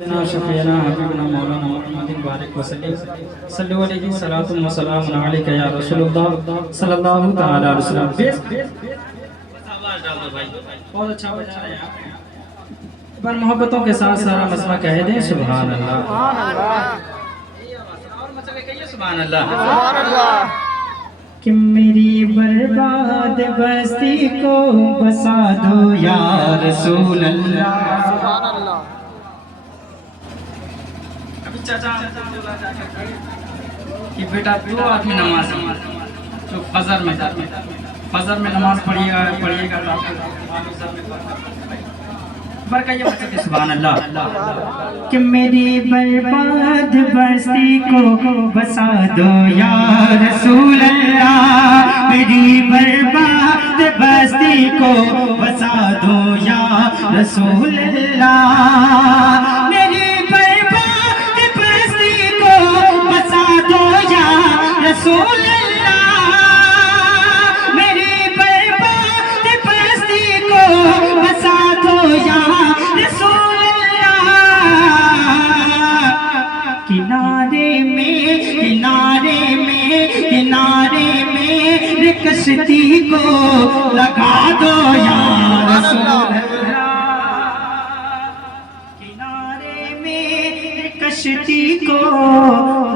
शफीना हबीबना मौलाना मुहम्मद बारिक वसल्लम सल्लल्लाहु अलैहि सलातु व सलाम अलैका या रसूलुल्लाह सल्लल्लाहु तआला अलैहि वसल्लम। आवाज डाल दो भाई, बहुत अच्छा बजा रहे हैं आप। पर मोहब्बतों के साथ सारा मसला कह दें सुभान अल्लाह। सुभान अल्लाह। और मसले कहिए सुभान अल्लाह। सुभान अल्लाह। कि मेरी बर्बाद बस्ती को बसा दो या रसूल अल्लाह। सुभान अल्लाह। चाचा कि बेटा दो आदमी नमाज जो फजर में नमाज पढ़िएगा तो आपको सुभान अल्लाह। कि मेरी बर्बाद बस्ती को बसा दो या रसूल अल्लाह। मेरी बर्बाद बस्ती को बसा दो या रसूल अल्लाह। मेरी रसूल अल्लाह। मेरी बर्बाद बस्ती को बसा दो या रसूल अल्लाह। किनारे में कश्ती को लगा दो या रसूल अल्लाह। किनारे में कश्ती को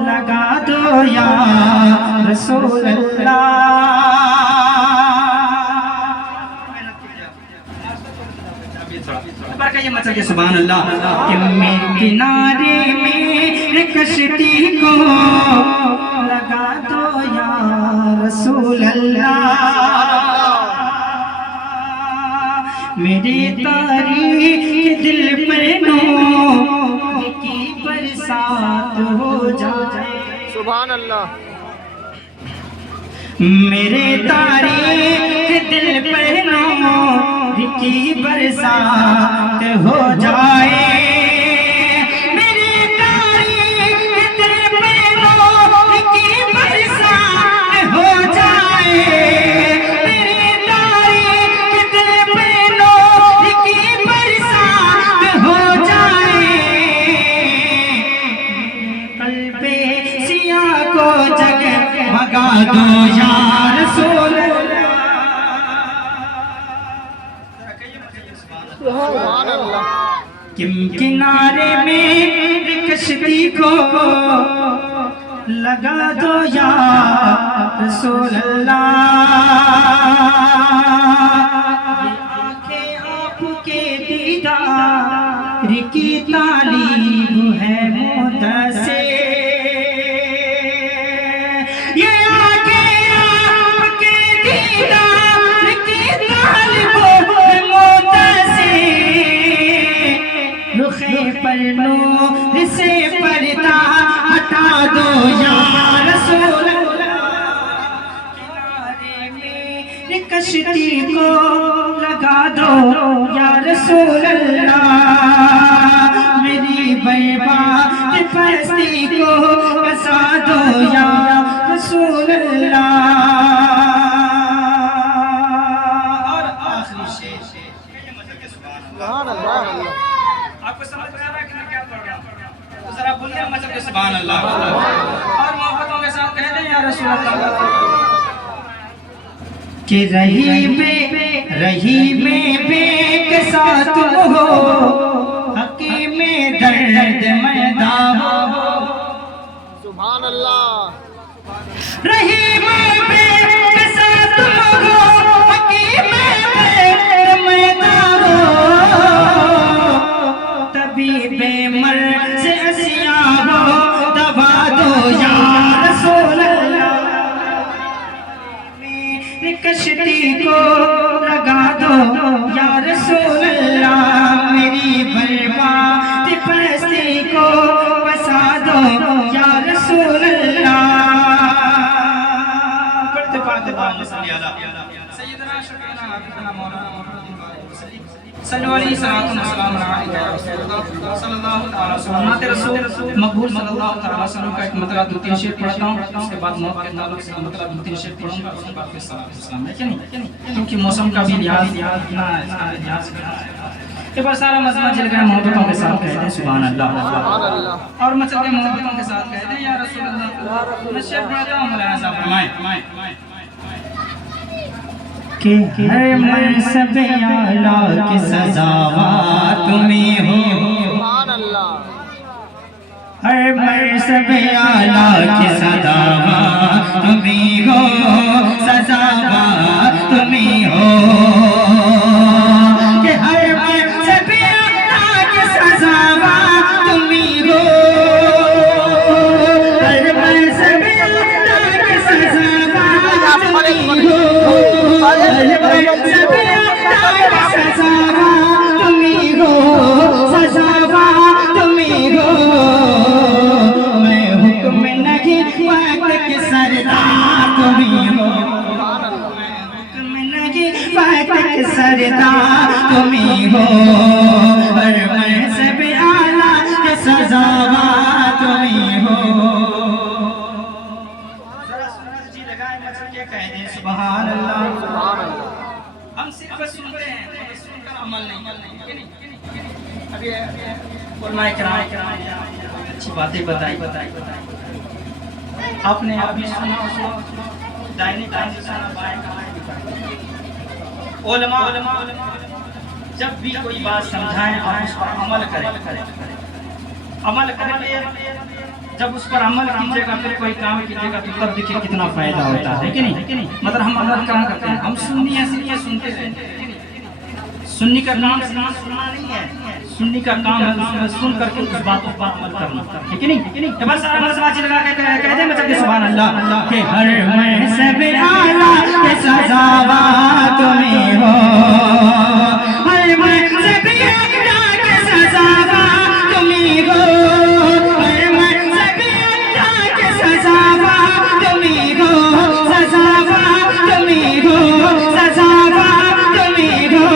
लगा दो या रसूल अल्लाह। सुभान अल्लाह। कि मेरे किनारे में कश्ती को लगा दो या रसूल अल्लाह। मेरी तारीख दिल पर नूर की बरसात हो जाए। सुभान अल्लाह। मेरे तारीख दिल पर नूर की बरसात हो जाए। मेरे तारीख दिल पर नूर की बरसात हो जाए। मेरे तारीख दिल पर नूर की बरसात हो जाए। कल्बे सिया को जगमगा दो या रसूल अल्लाह। सुभान अल्लाह। किनारे में कश्ती को लगा दो या रसूल अल्लाह। आंखें आपके दीदार की तालीब है मुद्दसे। पर नूर से पर्दा हटा दो या रसूल अल्लाह। किनारे में कश्ती को लगा दो या रसूल अल्लाह। मेरी बर्बाद बस्ती को बसा दो या रसूल अल्लाह। और आखिरी शेर सुभान अल्लाह। आपको समझ में आ रहा है कि मैं क्या पढ़ रहा हूँ? तो जरा बोलिए मतलब के सुभान अल्लाह। और मोहब्बतों के साथ कह दें या रसूल अल्लाह। कि रही में बेकसा तुम हो, हकीम में दर्द मैदा हो। सुभान अल्लाह। रही में बेकसा तुम हो, हकीम में दर्द मैदा हो। बेमर्ज असिया हो दबा दो या रसूल अल्लाह। मेरी कश्ती को लगा दो या रसूल अल्लाह। मेरी बर्बाद बस्ती को बसा दो या रसूल अल्लाह। पढ़ते पढ़ते सैयदना शफीना हबीबना मौलाना मुहम्मद बारिक वसल्लम सल्लल्लाहु अलैहि सलाम अलैका या रसूलुल्लाह सल्लल्लाहु अलैहि वसल्लम। नाते रसूल मकबूल सल्लल्लाहु अलैहि वसल्लम का एक मतलब दो तीन शेर पढ़ता हूँ, उसके बाद मौत के ताल्लुक से मतलब दो तीन शेर पढ़ूंगा, उसके बाद फिर सलाम है कि नहीं? क्योंकि मौसम का भी लिहाज इतना इसका लिहाज के बाद सारा मजमा चल गया मोहब्बतों के साथ कहते हैं सुभान अल्लाह और मचल के मोहब्बतों के साथ कहते हैं या रसूल अल्लाह। मैं शेर पढ़ाता हूं, मौलाना साहब फरमाएं कि हर मनसब आला की सजावा तुम्ही हो, सुभान अल्लाह। हर मनसब आला की सजावा तुम्ही हो, सजावा तुम्ही हो। सरदार तुम्ही हो, हर मनसब आला के सजावा तुम्ही हो। जी लगाए मचल के कह दे सुभान अल्लाह, सुभान अल्लाह। हम सिर्फ सुनते हैं, सुनकर अमल नहीं। अभी उलमाए किराम अच्छी बातें बताई। आपने अभी सुना दाहिनी तरफ से सुना, बाएं उलमा जब भी कोई बात समझाएं और उस पर अमल करें। अमल करके जब उस पर अमल कीजिएगा, फिर कोई काम कीजिएगा तो तब देखिए कितना फायदा होता है कि नहीं। मतलब हम अमल कहाँ करते हैं, हम सुन्नी इसलिए सुनते हैं। सुन्नी का काम सुनना नहीं है, सुन्नी का काम है सुन करके उस बात पर अमल करना, ठीक है नहीं। तो बस सारा मसवाची लगा के कह दे मतलब सुभान अल्लाह के हर मनसब आला के सजावा तुम्ही हो, हर मनसब आला के सजावा तुम्ही हो, हर मनसब आला के सजावा तुम्ही हो, सजावा तुम्ही हो, सजावा तुम्ही हो।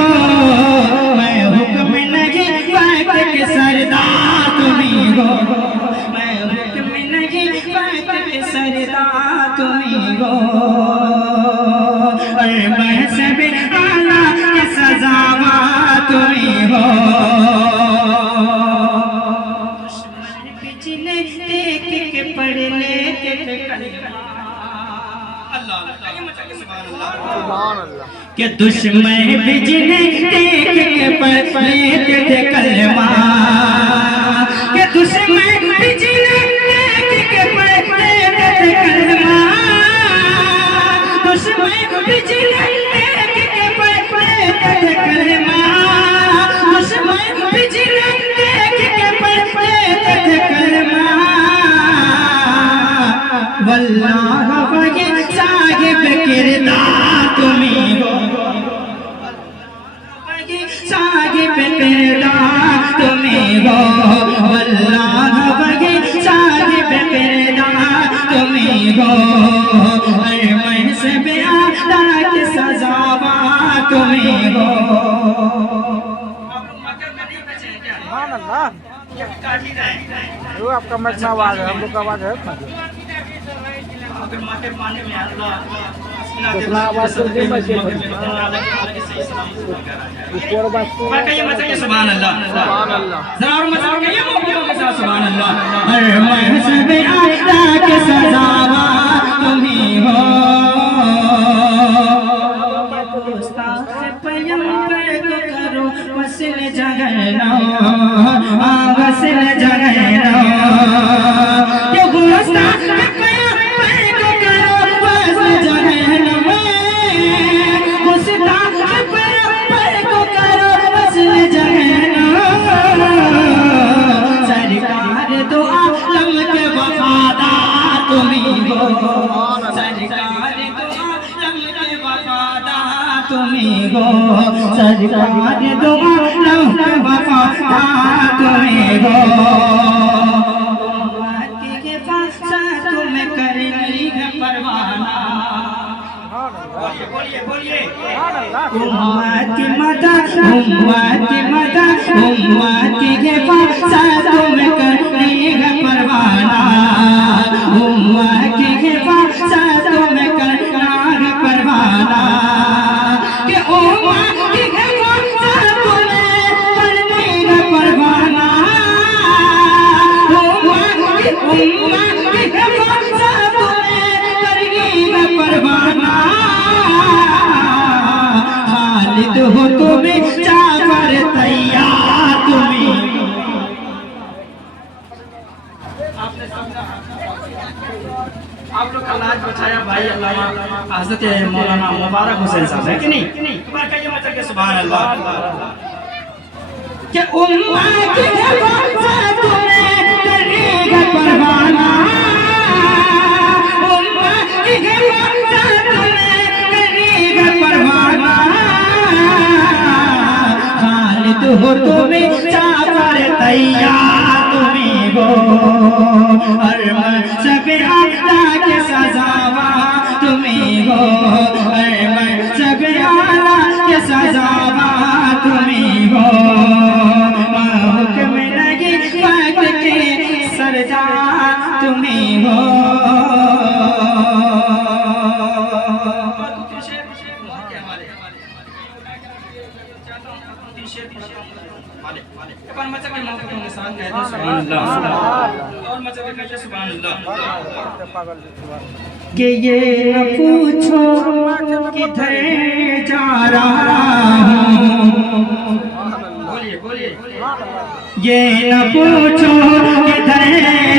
मैं हुक्म नहीं वक्त के सरदार तुम्ही हो, मैं हुक्म नहीं वक्त के सरदार तुम्ही हो, और मनसब आला के सजावा तुम्ही हो। दुश्मन पिछले देख के पढ़ लेते थे कलमा, सुभान अल्लाह। के दुश्मन बिजने देख के पढ़ लेते थे कलमा, के दुश्मन बिजने देख के पढ़ लेते थे कलमा, दुश्मन बिजने देख के पढ़ लेते थे कलमा, दुश्मन बिजने देख के पढ़ लेते थे कलमा। वल्लाह वगे साहिब किरदार तुम्ही हो, साहिब किरदार तुम्ही हो, वल्लाह वगे साहिब किरदार तुम्ही हो, हर मनसब आला के सजावा तुम्ही हो। सुभान अल्लाह। वो आपका मजमा आवाज है, हम लोग का आवाज है। कितना आवाज सुनते हैं सुभान अल्लाह, सुभान अल्लाह। जरा और मचा के ये मोहब्बतों के साथ सुभान अल्लाह। हर मनसब आला के सजावा तुम्ही हो, पैगंबर को करो वसिल जगना, वसिल जगना। ये गुस्ताख पैगंबर को करो वसिल जगना, गुस्ताख पैगंबर को करो वसिल जगना। सरकार दो आलम के वफादार तुम्ही हो, सरकार दो आलम के वफादार तुम्ही हो, सरकार दो आलम के वफादार तुम्ही हो। के पास तुम्हें करनी है परवाना, बोलिए उम्मत की मदद, उम्मत की मदद, उम्मत के पास तुम्हें करनी है परवाना, उम्मत के पास तुम्हें करना है परवाना। कि उम्मत के पास तुम्हें उम्मत की हिफाजत में करेगा परवाना खालिद हो तुम्हें जाफर तैयार तुम्हें आप लोग का लाज बचाया भाई अल्लामा हज़रत मौलाना मुबारक हुसैन साहब है कि नहीं कहिए मतलब के सुभान अल्लाह कि उम्मत की हिफाजत में करेगा परवाना उम्मत की हिफाजत में करेगा परवाना खालिद हो तुम्हें जाफर तैयार तुम्हें हो हर मंसब आला के सजावा तुम्हें हो हर मंसब आला के सजावा तुम्हें हो हुक्म लगी वक्त के सरदार तुम्हें हो कि ये न पूछो किधर जा रहा हूँ बोलिए बोलिए ये न पूछो किधर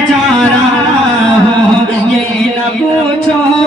जा रहा हूँ ये न पूछो